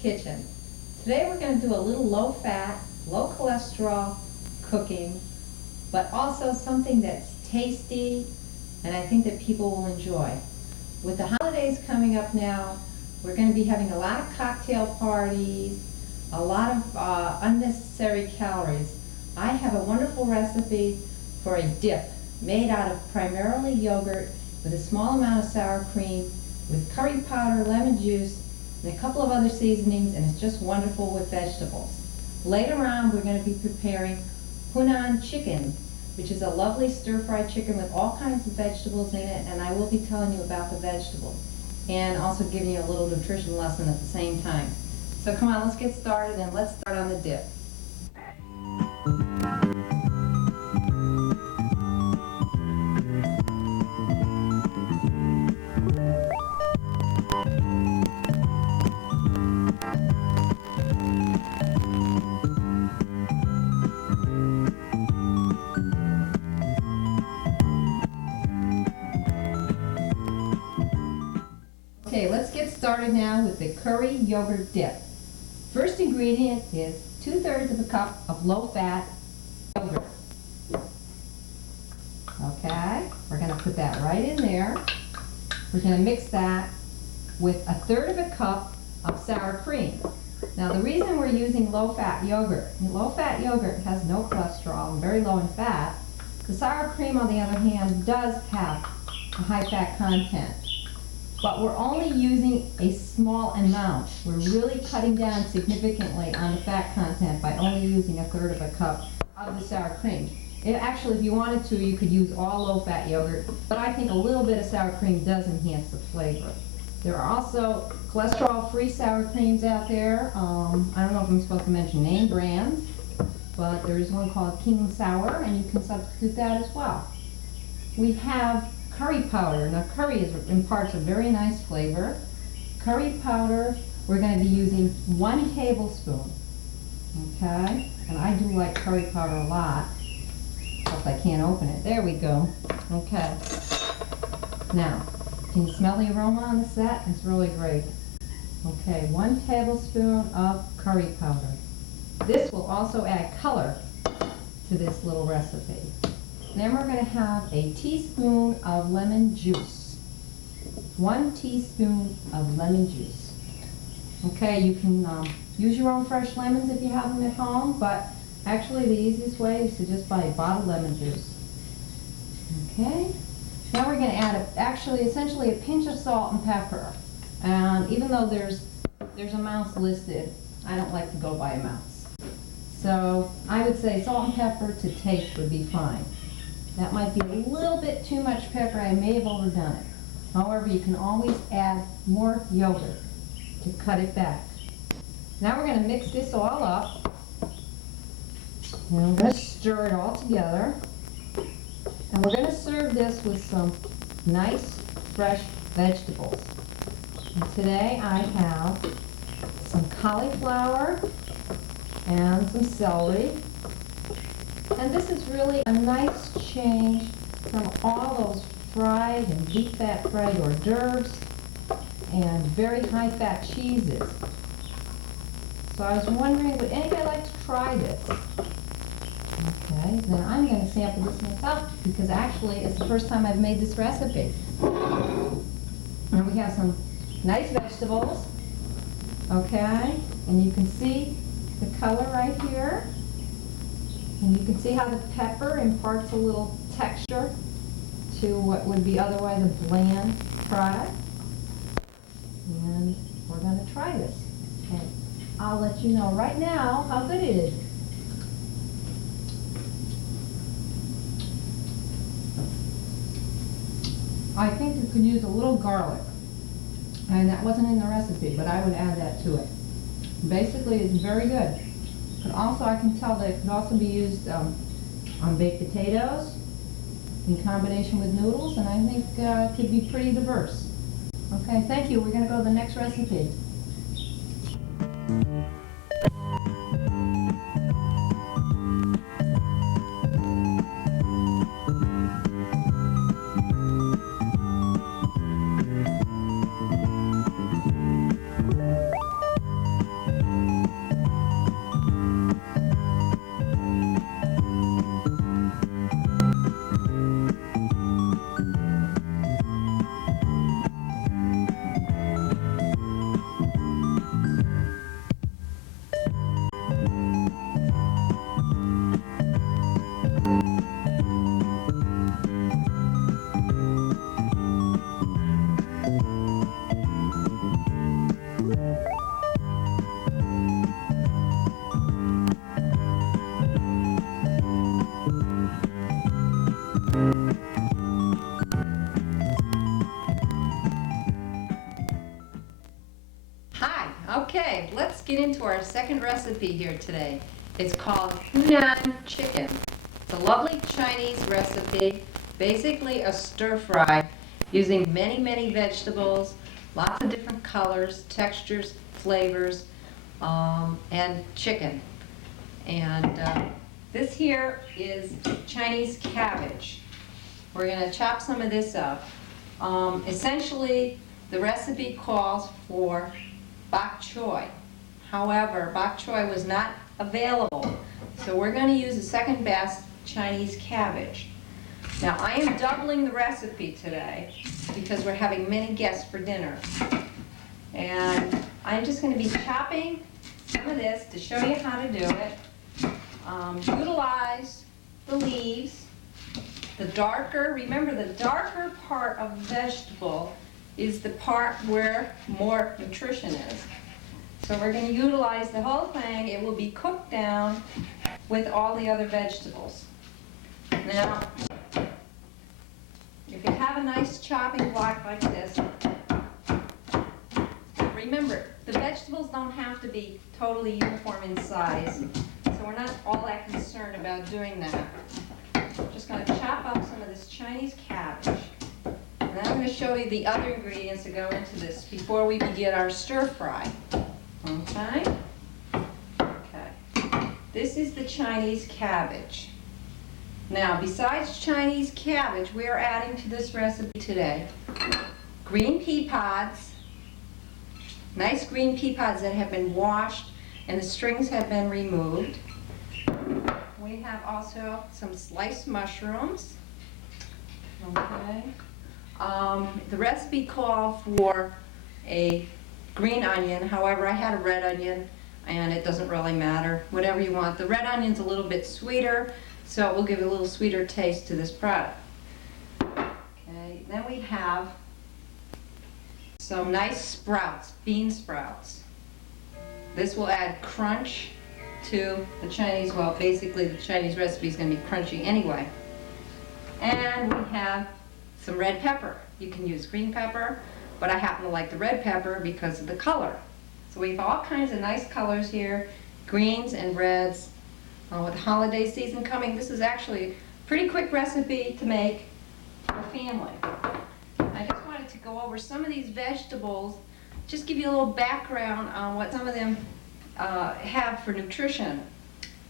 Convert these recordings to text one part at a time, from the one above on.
Kitchen. Today we're going to do a little low-fat, low-cholesterol cooking, but also something that's tasty and I think that people will enjoy. With the holidays coming up now, we're going to be having a lot of cocktail parties, a lot of unnecessary calories. I have a wonderful recipe for a dip made out of primarily yogurt with a small amount of sour cream, with curry powder, lemon juice, and a couple of other seasonings, and it's just wonderful with vegetables. Later on, we're going to be preparing Hunan chicken, which is a lovely stir-fried chicken with all kinds of vegetables in it, and I will be telling you about the vegetables and also giving you a little nutrition lesson at the same time. So come on, let's get started, and let's start on the dip. Okay, let's get started now with the curry yogurt dip. First ingredient is 2/3 of a cup of low-fat yogurt. Okay, we're going to put that right in there. We're going to mix that with 1/3 of a cup of sour cream. Now the reason we're using low-fat yogurt has no cholesterol and very low in fat. The sour cream, on the other hand, does have a high fat content. But we're only using a small amount. We're really cutting down significantly on the fat content by only using 1/3 of a cup of the sour cream. Actually, if you wanted to, you could use all low-fat yogurt, but I think a little bit of sour cream does enhance the flavor. There are also cholesterol-free sour creams out there. I don't know if I'm supposed to mention name brands, but there is one called King Sour, and you can substitute that as well. We have curry powder. Now curry imparts a very nice flavor. Curry powder, we're going to be using 1 tablespoon. Okay, and I do like curry powder a lot. Except I can't open it. There we go. Okay. Now, can you smell the aroma on the set? It's really great. Okay, 1 tablespoon of curry powder. This will also add color to this little recipe. Then we're going to have a teaspoon of lemon juice. 1 teaspoon of lemon juice. Okay, you can use your own fresh lemons if you have them at home, but actually the easiest way is to just buy bottled lemon juice. Okay, now we're going to add essentially a pinch of salt and pepper. And even though there's amounts listed, I don't like to go by amounts. So I would say salt and pepper to taste would be fine. That might be a little bit too much pepper. I may have overdone it. However, you can always add more yogurt to cut it back. Now we're going to mix this all up. And we're going to stir it all together. And we're going to serve this with some nice, fresh vegetables. And today I have some cauliflower and some celery. And this is really a nice change from all those fried and deep fat fried hors d'oeuvres and very high fat cheeses. So I was wondering, would anybody like to try this? Okay, then I'm going to sample this myself because actually it's the first time I've made this recipe. And we have some nice vegetables, okay, and you can see the color right here. And you can see how the pepper imparts a little texture to what would be otherwise a bland product. And we're going to try this. And I'll let you know right now how good it is. I think you could use a little garlic. And that wasn't in the recipe, but I would add that to it. Basically, it's very good. But also, I can tell that it could also be used on baked potatoes in combination with noodles, and I think it could be pretty diverse. Okay, thank you. We're going to go to the next recipe. get into our second recipe here today. It's called Hunan chicken. It's a lovely Chinese recipe, basically a stir fry using many, many vegetables, lots of different colors, textures, flavors, and chicken. And this here is Chinese cabbage. We're going to chop some of this up. Essentially, the recipe calls for bok choy. However, bok choy was not available, so we're going to use the second best Chinese cabbage. Now, I am doubling the recipe today because we're having many guests for dinner. And I'm just going to be chopping some of this to show you how to do it. Utilize the leaves. The darker, remember the darker part of the vegetable is the part where more nutrition is. So we're going to utilize the whole thing. It will be cooked down with all the other vegetables. Now, if you have a nice chopping block like this, remember, the vegetables don't have to be totally uniform in size, so we're not all that concerned about doing that. I'm just going to chop up some of this Chinese cabbage. And then I'm going to show you the other ingredients that go into this before we begin our stir fry. Okay? Okay. This is the Chinese cabbage. Now, besides Chinese cabbage, we are adding to this recipe today green pea pods, nice green pea pods that have been washed and the strings have been removed. We have also some sliced mushrooms. Okay. The recipe called for a green onion. However, I had a red onion, and it doesn't really matter. Whatever you want. The red onion's a little bit sweeter, so it will give a little sweeter taste to this product. Okay. Then we have some nice sprouts, bean sprouts. This will add crunch to the Chinese, well, basically the Chinese recipe is going to be crunchy anyway. And we have some red pepper. You can use green pepper, but I happen to like the red pepper because of the color. So we have all kinds of nice colors here, greens and reds. With the holiday season coming, this is actually a pretty quick recipe to make for family. I just wanted to go over some of these vegetables, just give you a little background on what some of them have for nutrition.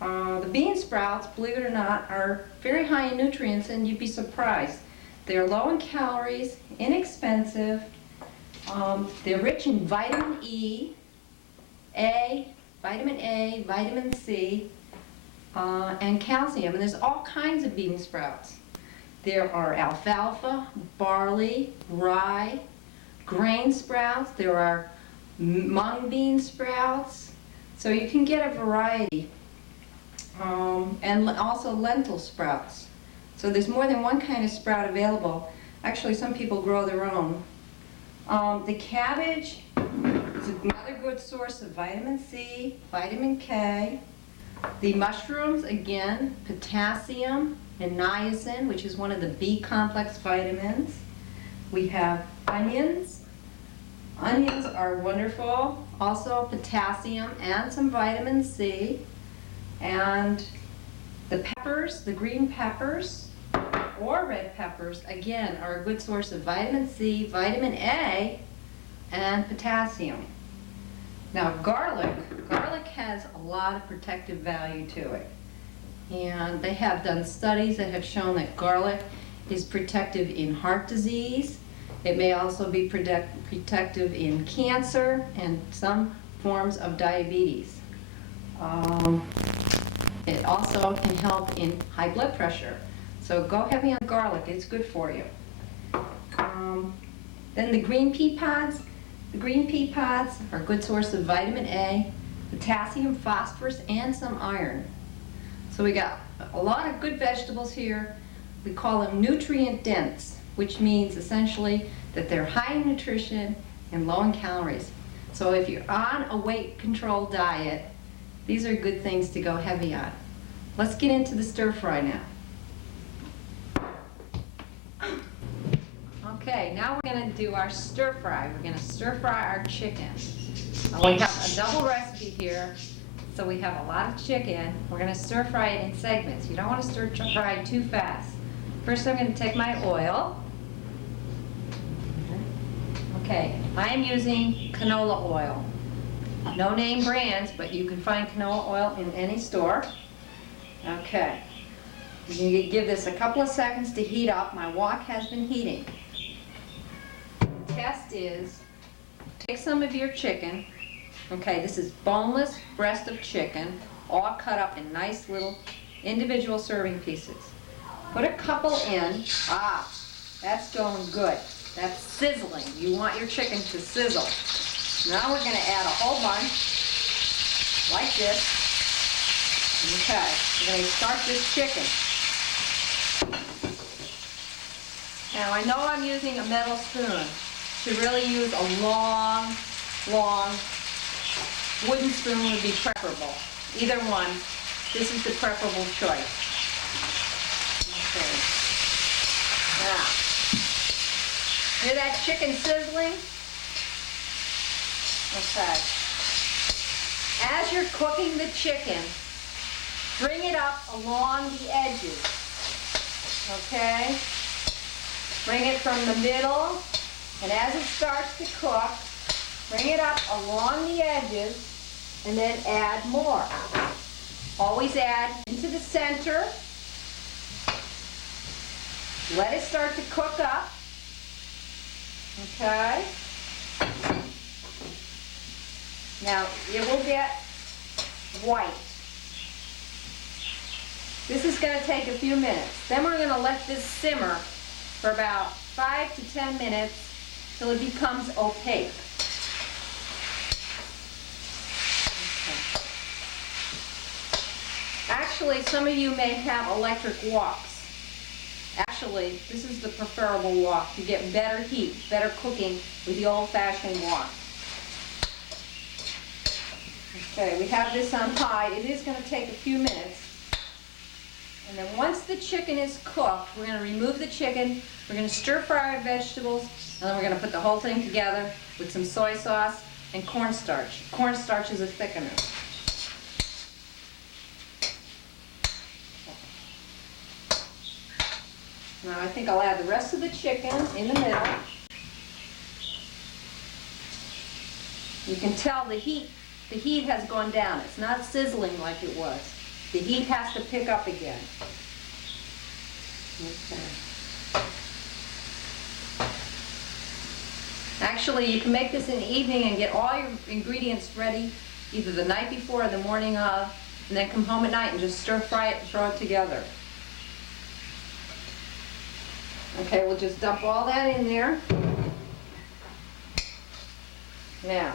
The bean sprouts, believe it or not, are very high in nutrients, and you'd be surprised. They're low in calories, inexpensive, they're rich in vitamin E, vitamin A, vitamin C, and calcium. And there's all kinds of bean sprouts. There are alfalfa, barley, rye, grain sprouts. There are mung bean sprouts. So you can get a variety. And also lentil sprouts. So there's more than one kind of sprout available. Actually, some people grow their own. The cabbage is another good source of vitamin C, vitamin K. The mushrooms, again, potassium and niacin, which is one of the B complex vitamins. We have onions. Onions are wonderful. Also potassium and some vitamin C. And the peppers, the green peppers or red peppers, again, are a good source of vitamin C, vitamin A, and potassium. Now garlic has a lot of protective value to it. And they have done studies that have shown that garlic is protective in heart disease. It may also be protective in cancer and some forms of diabetes. It also can help in high blood pressure. So go heavy on garlic, it's good for you. Then the green pea pods. The green pea pods are a good source of vitamin A, potassium, phosphorus, and some iron. So we got a lot of good vegetables here. We call them nutrient dense, which means essentially that they're high in nutrition and low in calories. So if you're on a weight control diet, these are good things to go heavy on. Let's get into the stir fry now. Okay, now we're going to do our stir fry. We're going to stir fry our chicken. We have a double recipe here, so we have a lot of chicken. We're going to stir fry it in segments. You don't want to stir fry it too fast. First, I'm going to take my oil. Okay, I am using canola oil. No name brands, but you can find canola oil in any store. Okay, you're going to give this a couple of seconds to heat up. My wok has been heating. The test is, take some of your chicken. Okay, this is boneless breast of chicken, all cut up in nice little individual serving pieces. Put a couple in. Ah, that's going good. That's sizzling. You want your chicken to sizzle. Now we're going to add a whole bunch, like this. Okay, we're going to start this chicken. Now I know I'm using a metal spoon. To really use a long wooden spoon would be preferable. Either one, this is the preferable choice. Okay. Now, hear that chicken sizzling? Okay. As you're cooking the chicken, bring it up along the edges. Okay? Bring it from the middle, and as it starts to cook, bring it up along the edges, and then add more. Always add into the center. Let it start to cook up. Okay? Now, it will get white. This is going to take a few minutes. Then we're going to let this simmer for about 5 to 10 minutes till it becomes opaque. Okay. Actually, some of you may have electric woks. Actually, this is the preferable wok to get better heat, better cooking with the old-fashioned wok. Okay, we have this on high. It is going to take a few minutes. And then once the chicken is cooked, we're going to remove the chicken, we're going to stir fry our vegetables, and then we're going to put the whole thing together with some soy sauce and cornstarch. Cornstarch is a thickener. Now I think I'll add the rest of the chicken in the middle. You can tell the heat has gone down. It's not sizzling like it was. The heat has to pick up again. Okay. Actually, you can make this in the evening and get all your ingredients ready either the night before or the morning of, and then come home at night and just stir fry it and throw it together. Okay, we'll just dump all that in there. Now,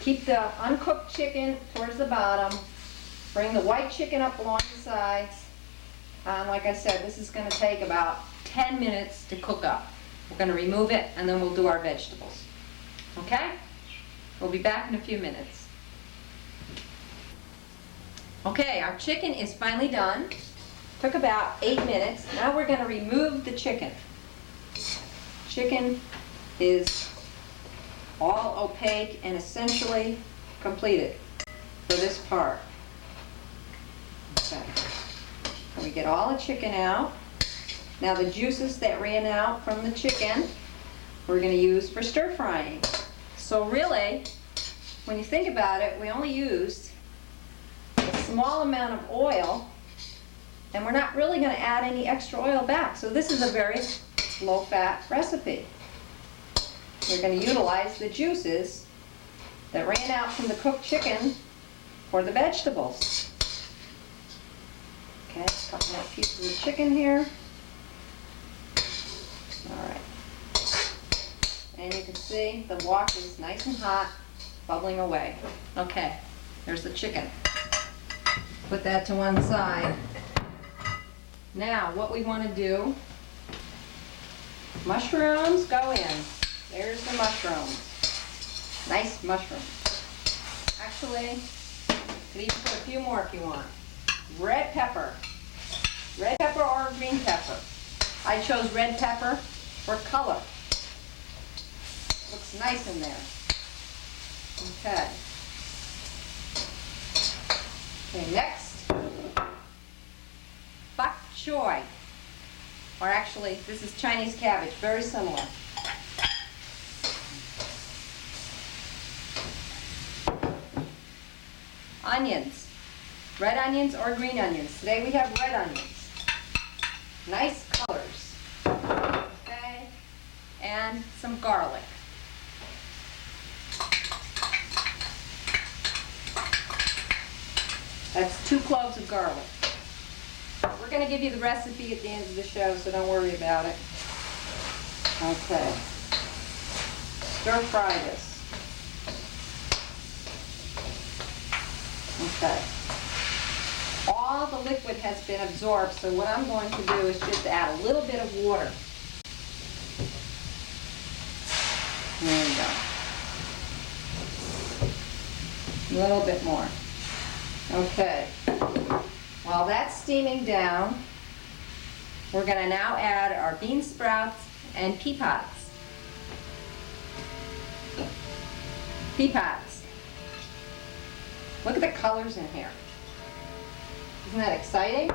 keep the uncooked chicken towards the bottom. Bring the white chicken up along the sides. Like I said, this is going to take about 10 minutes to cook up. We're going to remove it and then we'll do our vegetables. Okay? We'll be back in a few minutes. Okay, our chicken is finally done. Took about 8 minutes. Now we're going to remove the chicken. Chicken is all opaque and essentially completed for this part. Okay. And we get all the chicken out. Now the juices that ran out from the chicken, we're going to use for stir frying. So really, when you think about it, we only used a small amount of oil, and we're not really going to add any extra oil back. So this is a very low-fat recipe. We're going to utilize the juices that ran out from the cooked chicken for the vegetables. Okay, a couple more pieces of chicken here. All right. And you can see the wok is nice and hot, bubbling away. Okay, there's the chicken. Put that to one side. Now, what we want to do, mushrooms go in. There's the mushrooms. Nice mushrooms. Actually, you could even put a few more if you want. Red pepper. Red pepper or green pepper. I chose red pepper for color. Looks nice in there. Okay. Okay, next, bok choy. Or actually, this is Chinese cabbage, very similar. Onions, red onions or green onions. Today we have red onions. Nice colors. Okay, and some garlic. That's 2 cloves of garlic. We're going to give you the recipe at the end of the show, so don't worry about it. Okay. Stir fry this. Okay. All the liquid has been absorbed, so what I'm going to do is just add a little bit of water. There we go. A little bit more. Okay. While that's steaming down, we're going to now add our bean sprouts and pea pods. Pea pods. Look at the colors in here. Isn't that exciting?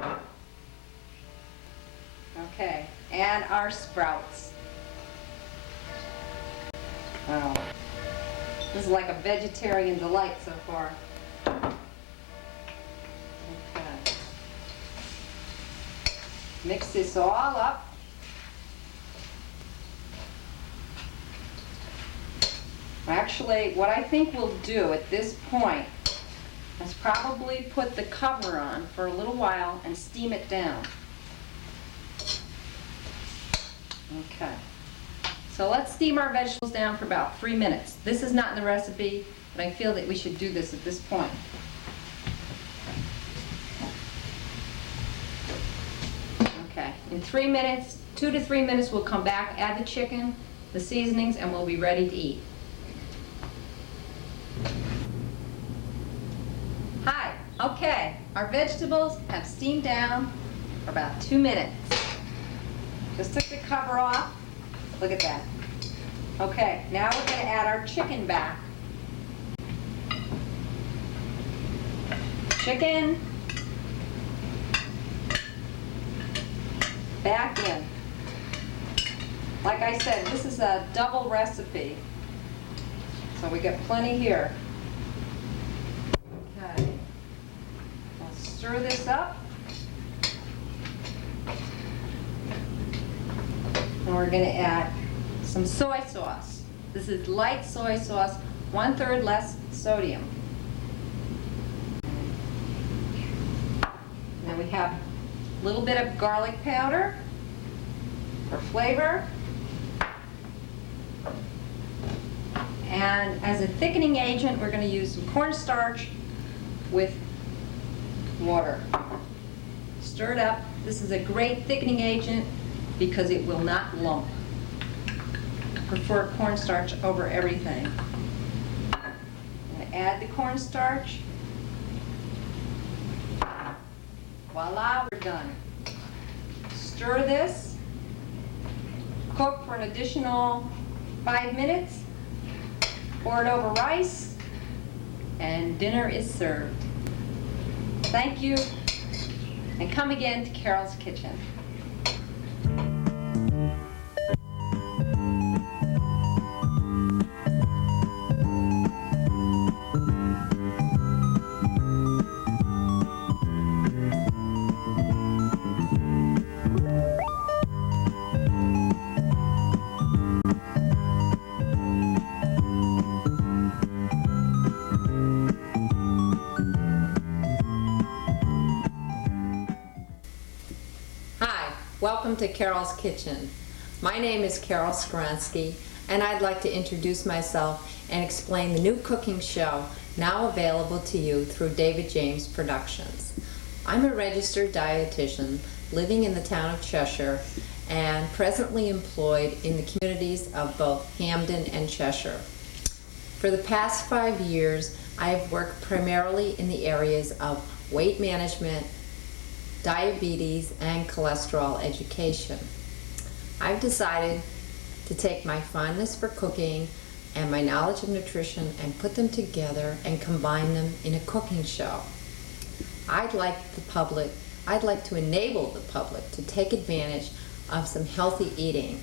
Okay, and our sprouts. Wow. This is like a vegetarian delight so far. Okay. Mix this all up. Actually, what I think we'll do at this point is probably put the cover on for a little while and steam it down. Okay. So let's steam our vegetables down for about 3 minutes. This is not in the recipe, but I feel that we should do this at this point. Okay. In 3 minutes, 2 to 3 minutes, we'll come back, add the chicken, the seasonings, and we'll be ready to eat. Hi. Okay. Our vegetables have steamed down for about 2 minutes. Just took the cover off. Look at that. Okay, now we're going to add our chicken back. Chicken. Back in. Like I said, this is a double recipe. So we get plenty here. Okay. I'll stir this up. And we're going to add some soy sauce. This is light soy sauce, 1/3 less sodium. And then we have a little bit of garlic powder for flavor. And as a thickening agent, we're going to use some cornstarch with water. Stir it up. This is a great thickening agent because it will not lump. I prefer cornstarch over everything. I'm going to add the cornstarch. Voila, we're done. Stir this. Cook for an additional 5 minutes. Pour it over rice, and dinner is served. Thank you, and come again to Carol's Kitchen. Welcome to Carol's Kitchen. My name is Carol Skowronski, and I'd like to introduce myself and explain the new cooking show now available to you through David James Productions. I'm a registered dietitian living in the town of Cheshire and presently employed in the communities of both Hamden and Cheshire. For the past 5 years, I have worked primarily in the areas of weight management, diabetes, and cholesterol education. I've decided to take my fondness for cooking and my knowledge of nutrition and put them together and combine them in a cooking show. I'd like to enable the public to take advantage of some healthy eating.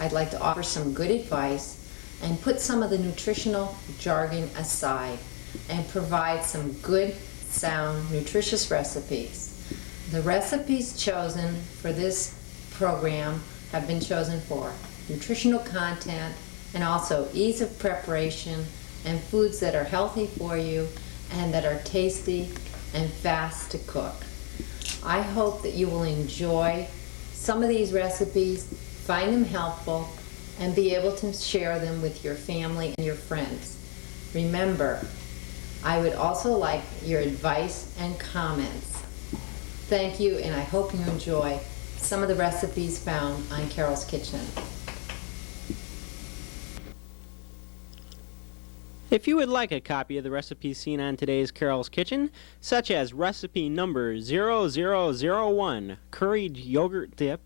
I'd like to offer some good advice and put some of the nutritional jargon aside and provide some good, sound, nutritious recipes. The recipes chosen for this program have been chosen for nutritional content and also ease of preparation and foods that are healthy for you and that are tasty and fast to cook. I hope that you will enjoy some of these recipes, find them helpful, and be able to share them with your family and your friends. Remember, I would also like your advice and comments. Thank you, and I hope you enjoy some of the recipes found on Carol's Kitchen. If you would like a copy of the recipes seen on today's Carol's Kitchen, such as recipe number 0001, curried yogurt dip,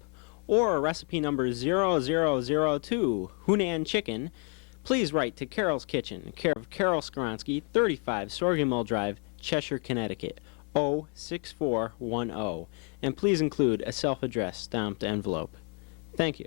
or recipe number 0002, Hunan chicken, please write to Carol's Kitchen, care of Carol Skronsky, 35 Sorghum Mill Drive, Cheshire, Connecticut, 06410, and please include a self-addressed stamped envelope. Thank you.